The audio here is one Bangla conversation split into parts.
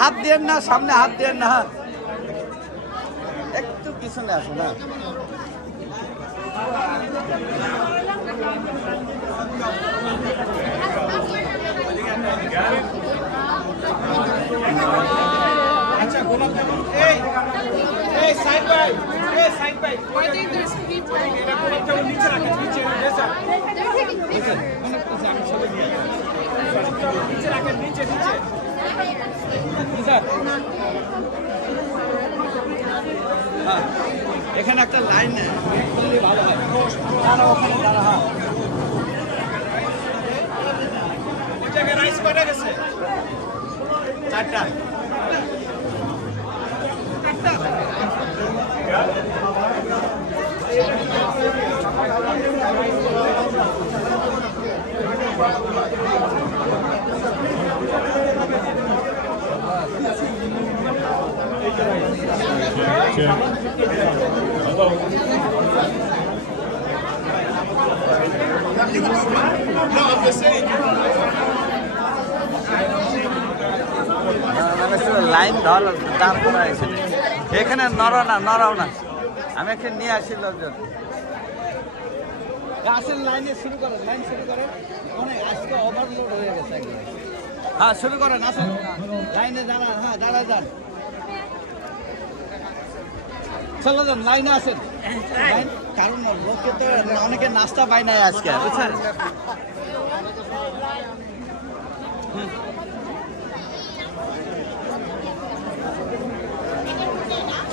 হাত দিয়ে না, সামনে হাত দিয়ে না, একটু পিছনে আসো না। আচ্ছা গোলাপ জামুন এই side by I think there's people. এটা গোলাপ জামুন নিচে রাখেন, নিচে স্যার নিচে রাখেন, নিচে স্যার। হ্যাঁ, এখানে একটা লাইন ভালো হয়। দাঁড়া ওখানে দাঁড়া। হ্যাঁ, ওই জায়গায় রাইস কটা গেছে? 4টা। লাইন ধর দাম করা হয়েছে এখানে। নড়াও না, আমি এখানে নিয়ে আসি লোকজন। আসেন, লাইন শুরু করেন। অনেক আজকে ওভারলোড হয়ে গেছে। হ্যাঁ, শুরু করেন, আসেন লাইনে দাঁড়ান। হ্যাঁ, দাঁড়ায় যান, চলে যান, লাইনে আসেন। কারণ লোকে তো অনেকে নাস্তা পায় নাই আজকে, বুঝছেন?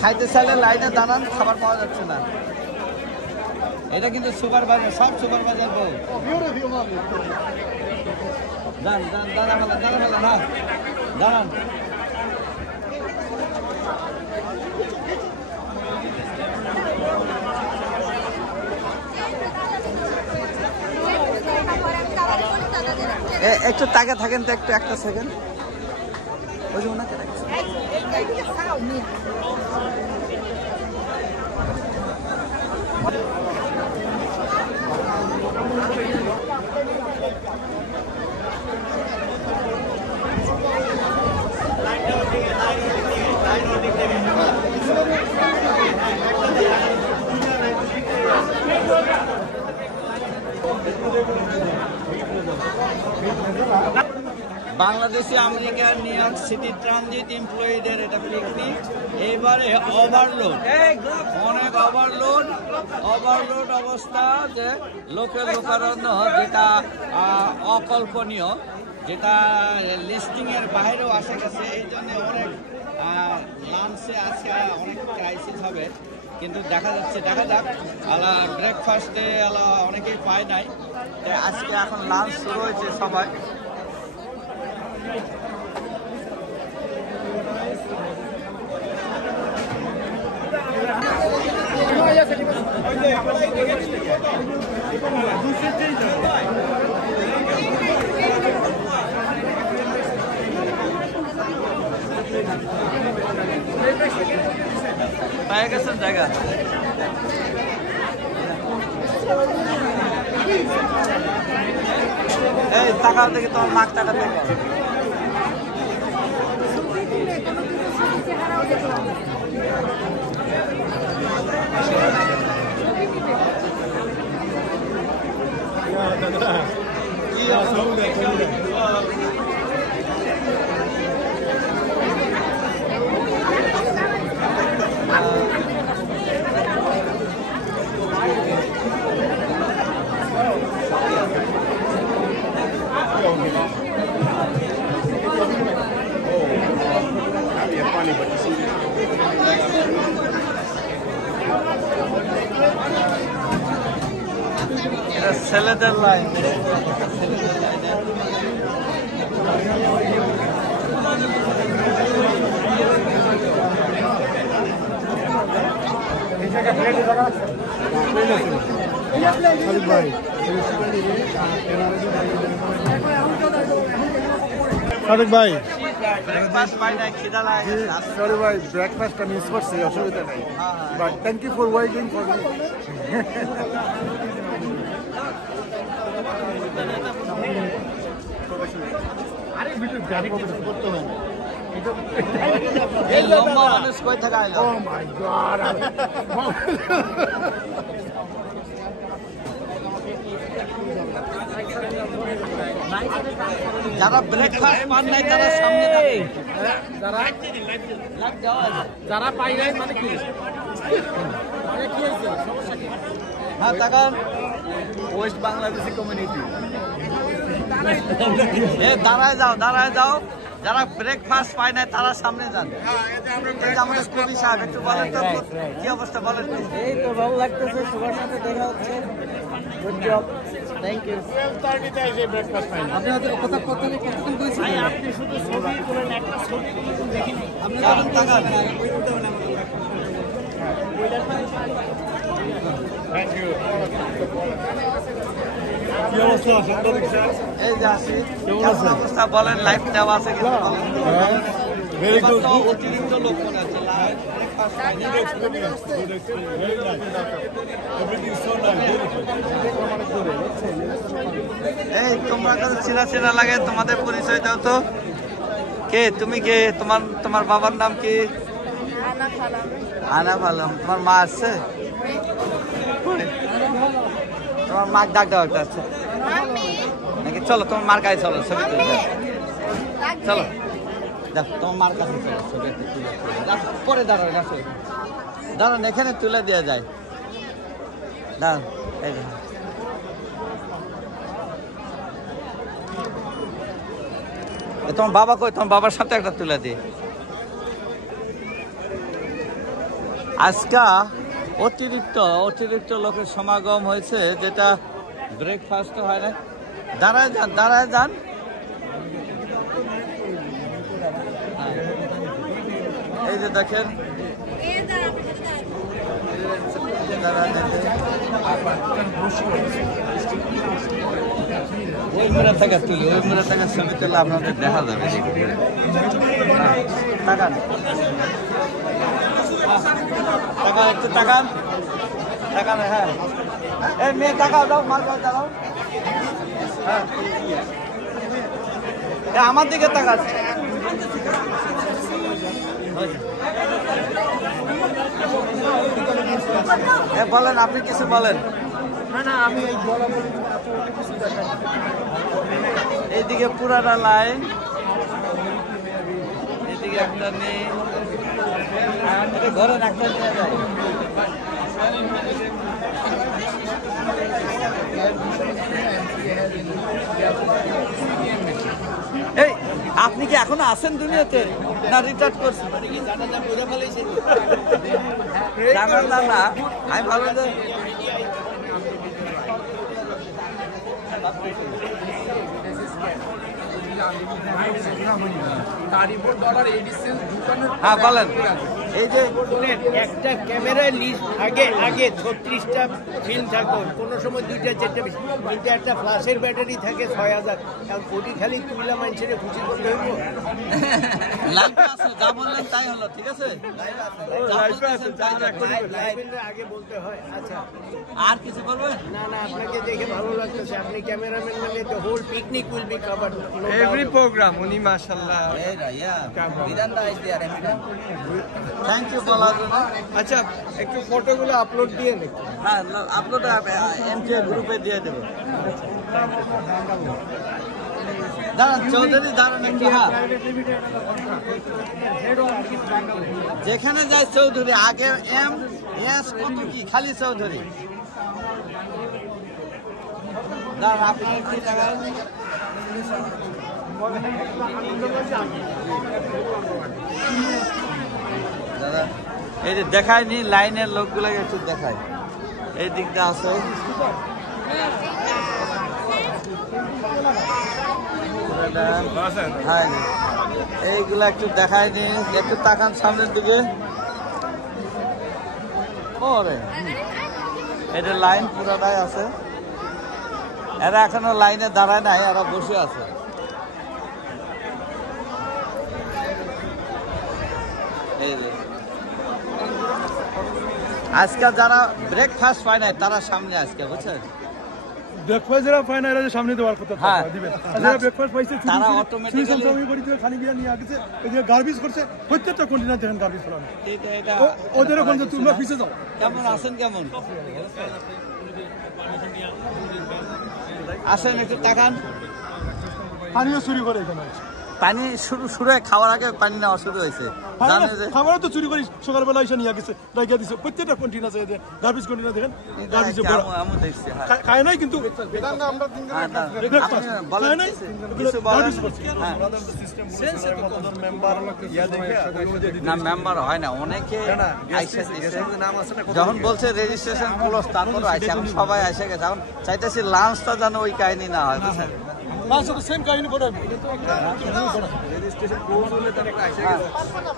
খাইতে চাইলে লাইনে দাঁড়ান, খাবার পাওয়া যাচ্ছে না। এটা কিন্তু সুপার বাজার, সব সুপার বাজার বল। দাঁড়ান। একটু তাকে থাকেন তো, একটু একটা সেকেন্ড। ওই যে ওনাকে বাংলাদেশি আমেরিকার নিউ ইয়র্ক সিটি ট্রানজিট এমপ্লয়ীদের এটা পিকনিক। এবারে ওভারলোড, অনেক ওভারলোড অবস্থা, যে লোকের লোকারণ্য, যেটা অকল্পনীয়, যেটা লিস্টিংয়ের বাইরেও আসে গেছে। এই জন্য অনেক লাঞ্চে আজকে অনেক ক্রাইসিস হবে, কিন্তু দেখা যাক। ব্রেকফাস্টে অনেকেই পায় নাই, আজকে এখন লাঞ্চ শুরু হয়েছে সবাই। পায়ে গেছেন জায়গা। এই টাকা দেখে তোমার নাক টাকা দেখো। ছেলেদের লাইন। সাদিক ভাই, ব্রেকফাস্ট পাই নাই, খিদা লাগে। সরি ভাই, ব্রেকফাস্টটা মিস করছি, অসুবিধা নাই, but thank you for waiting for me. এই লম্বা মানুষ কই থেকে আইলো? যারা ব্রেকফাস্ট পান নাই তারা সামনে যারা পাই নাই মানে কি হ্যাঁ তাকান ওয়েস্ট বাংলাদেশি কমিউনিটি দাঁড়ায় যাও যারা ব্রেকফাস্ট পায় না তারা সামনে যান। এই যে আমাদের কবি সাহেব একটু বলেন তো কি অবস্থা বলেন। এই তো ভালো লাগতেছে, সবার সাথে দেখা হচ্ছে। Good job, thank you. 12:30 তে এসে ব্রেকফাস্ট পাই না। আপনি কতক্ষণ কইছেন? আপনি শুধু ছবি তুলেন, একটা ছবি তুলেন দেখিনি। আপনি কখন তাকান? Thank you. এই যে আসি কেমন অবস্থা বলেন, লাইফ দেওয়া আছে কিছু বলেন। এবার তো অতিরিক্ত লোক মনে হচ্ছে এই তোমরা কাছে চেনা চেনা লাগে, তোমাদের পরিচয় দাও তো। কে তুমি? কে তোমার বাবার নাম কি? আনাফ আলম। তোমার মা আসছে? তোমার মা ডাক দাও একটা আছে নাকি? চলো তোমার মার কাছে চলো, ছবি তুলে চলো। দেখো তোমার মার কাছে চলো, ছবি একটু তুলে পরে দাঁড়ান, দাঁড়ান এখানে তুলে দেওয়া যায়। দাঁড়ান এই দেখো তোমার বাবা কই? তোমার বাবার সাথে একটা তুলে দিই। আজকা অতিরিক্ত লোকের সমাগম হয়েছে, যেটা ব্রেকফাস্ট হয় না। দাঁড়ায় যান। এই যে দেখেন ওই মেরা থেকে তুলি, ওই মেরা থেকে ছবি তুলে আপনাদের দেখা যাবে। তাকান একটু তাকান। হ্যাঁ এই মেয়ে তাকাও, দাও মার গাও, দাঁড়াও। হ্যাঁ আমার দিকে তাকাচ্ছে। বলেন, আপনি কিছু বলেন। না আমি এই বলাবলি কিছু দেখাই। এইদিকে পুরাটা লাইন, এদিকে একটা নেই, ঘরে একটা নিয়ে যায়। এই আপনি কি এখনো আছেন দুনিয়াতে না রিটায়ার করছেন? জানার না আমি ভালো যে হ্যাঁ বলেন। এই যে একটা ক্যামেরায় আগে 36টা ফিল্ম থাকতো, কোনো সময় 2টা 4টা, কিন্তু একটা ফ্ল্যাশের ব্যাটারি থাকে 6000। কারণ কোটি খালি তুইলা মানুষের খুশি করতে হইব। যা বললেন তাই হলো, ঠিক আছে? আগে বলতে হয়। আচ্ছা আর কিছু বলবেন? না আপনাকে দেখে ভালো লাগতেছে, আপনি ক্যামেরাম্যান মানে the whole picnic will be covered, every programme. উনি মাশাআল্লাহ। থ্যাংক ইউ বলার জন্য। আচ্ছা একটু ফটোগুলো আপলোড দিয়ে নাকি? হ্যাঁ আপলোড এমকে গ্রুপে দিয়ে দেবো। দাঁড়ান চৌধুরী, দাঁড়ান একটু। হ্যাঁ যেখানে যায় চৌধুরী, আগে এম এস কত কি খালি চৌধুরী। দাঁড়ান আপনার কি লাগায়? দাদা এই যে দেখায়নি, লাইনের লোকগুলাকে একটু দেখায়। এই দিকটা আছে, হ্যাঁ এইগুলা একটু দেখায়নি, একটু তাকান সামনের দিকে। ওরে এটা লাইন পুরাটাই আছে, এরা এখনো লাইনে দাঁড়ায় নাই, এরা বসে আছে। এই যে আজকে যারা ব্রেকফাস্ট পায় নাই তারা সামনে আজকে, বুঝছেন? ব্রেকফাস্ট যারা পায় না এরা সামনে দেওয়ার কথা হ্যাঁ। দিবে যারা ব্রেকফাস্ট পাইছে তারা automatically- খালি বিয়া নিয়ে আগেছে এই যে গার্বেজ করছে প্রত্যেকটা কন্টেনার দেখেন গার্বেজ ফেলানো এটা ওদের এখন যে তোমরা পিছে যাও কেমন আছেন কেমন আসেন একটু তাকান পানিও চুরি করে এখানে পানি শুরু খাওয়ার আগে পানি নেওয়া শুরু হয়েছে জানে যে খাবারও তো চুরি করি সকালবেলা এসে নিয়ে গেছে রাখিয়া দিছে প্রত্যেকটা কন্টেনার আছে গার্বেজ কন্টেনার দেখেন গার্বেজে বড় আমি দেখছি হ্যাঁ খায় নাই কিন্তু হ্যাঁ, না, আপনি বলেন কিছু বলেন হ্যাঁ। না মেম্বার হয় না অনেকে আইসা দিছে। যখন বলছে রেজিস্ট্রেশন ক্লোজ তারপর আইসা এখন সবাই আইসা গেছে এখন চাইতেছি লাঞ্চটা যেন ওই কাহিনী না হয় বুঝছেন সেম কাহিনী করে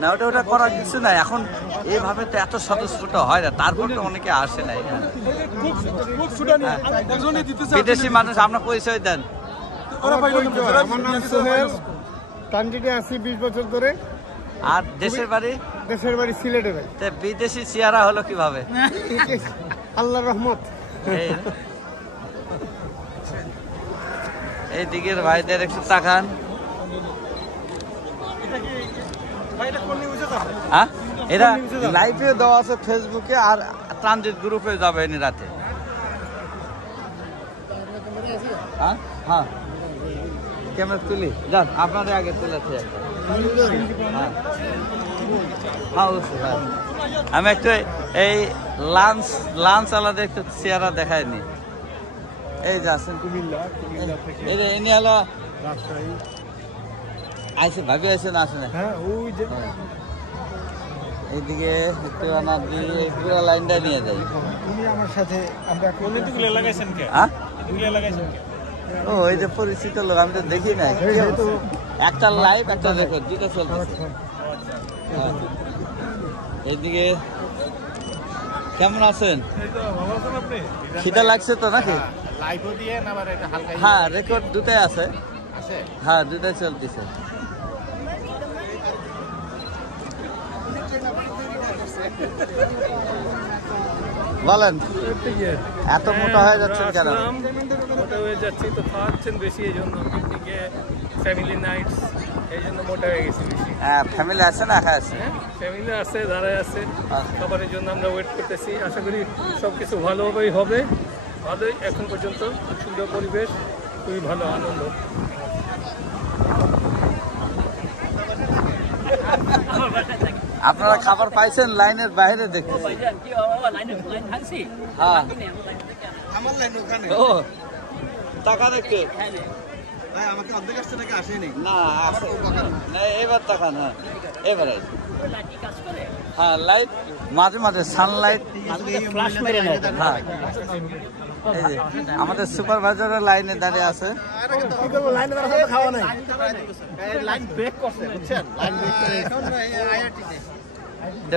না ওটা করার কিছু নাই এখন এইভাবে তো এত সদস্যটা হয় না তারপর তো অনেকে আসে না এখানে। বিদেশি মানুষ আপনার পরিচয় দেন আমার নাম সোহেল টানজিটে আছি 20 বছর ধরে আর দেশের বাড়ি সিলেটে ভাই তে বিদেশি চেহারা হলো কিভাবে আল্লাহর রহমত এই দিকের ভাইদের একটু তাকান হ্যাঁ এটা লাইভে দেওয়া আছে ফেসবুকে আর ট্রানজিট গ্রুপে যাবে এনে রাতে হ্যাঁ হ্যাঁ ক্যামেরা তুলি যান আপনাদের আগে তুলেছে হ্যাঁ হ্যাঁ অবশ্যই হ্যাঁ আমি একটু এই লাঞ্চ আলাদা একটু চেহারা দেখায়নি এই যে আছেন এই যে এনে হলো আইসে ভাবি আইসে না আসে না এইদিকে একটু আনার দিয়ে এই পুরো লাইনটা নিয়ে যাই আমার সাথে আমরা লাগাইছেন কে হ্যাঁ ও এই যে পরিচিত লোক আমি তো দেখি নাই একটা লাইভ একটা দেখো দুটো চলতেছে এইদিকে কেমন আছেন খিদা লাগছে তো নাকি হ্যাঁ রেকর্ড দুটাই আছে হ্যাঁ দুটাই চলতেছে বলেন এত মোটা হয়ে যাচ্ছেন কেন মোটা হয়ে যাচ্ছি তো খাওয়াচ্ছেন বেশি এই জন্য পিকনিকে ফ্যামিলি নাইটস এই জন্য মোটা হয়ে গেছি বেশি হ্যাঁ ফ্যামিলি আছে না একা আছে ফ্যামিলি আছে দাঁড়ায় আছে খাবারের জন্য আমরা ওয়েট করতেছি আশা করি সব কিছু ভালোভাবেই হবে ভালোই এখন পর্যন্ত সুন্দর পরিবেশ খুবই ভালো আনন্দ আপনারা খাবার পাইছেন লাইনের বাইরে দেখতে হ্যাঁ ও টাকা দেখতে আমাকে অর্ধেক আসছে নাকি আসেনি না না এবার তাকান হ্যাঁ এবারে হ্যাঁ লাইট মাঝে মাঝে সানলাইট হ্যাঁ এই যে আমাদের সুপারভাইজারের লাইনে দাঁড়িয়ে আছে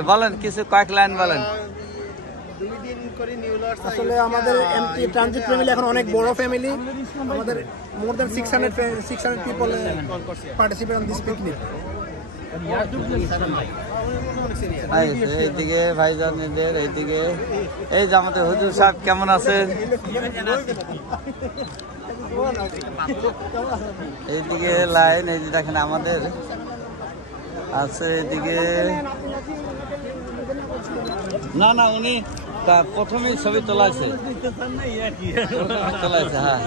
বলেন কিছু কয়েক লাইন বলেন আসলে আমাদের এমটি ট্রানজিট ফ্যামিলি এখন অনেক বড় ফ্যামিলি আমাদের more than 600 people participate on this picnic এইদিকে ভাইজানদের এইদিকে এই যে আমাদের হুজুর সাহেব কেমন আছেন এইদিকে লাইন এই যে দেখেন আমাদের আছে এইদিকে না না উনি প্রথমেই ছবি তোলাইছে তোলাইছে হ্যাঁ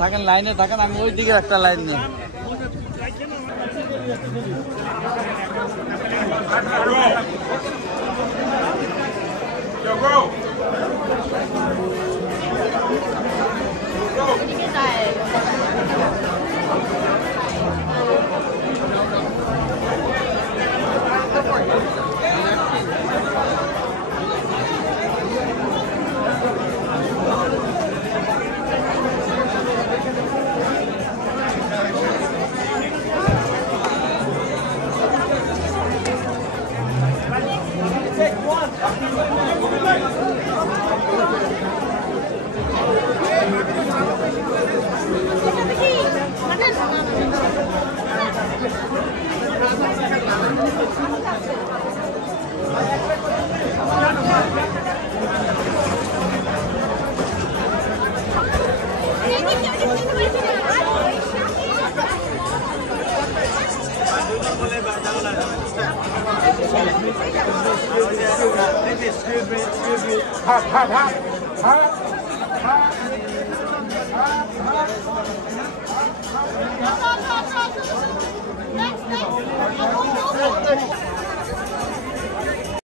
থাকেন লাইনে থাকেন আমি ওই দিকে একটা লাইন নিই Come on.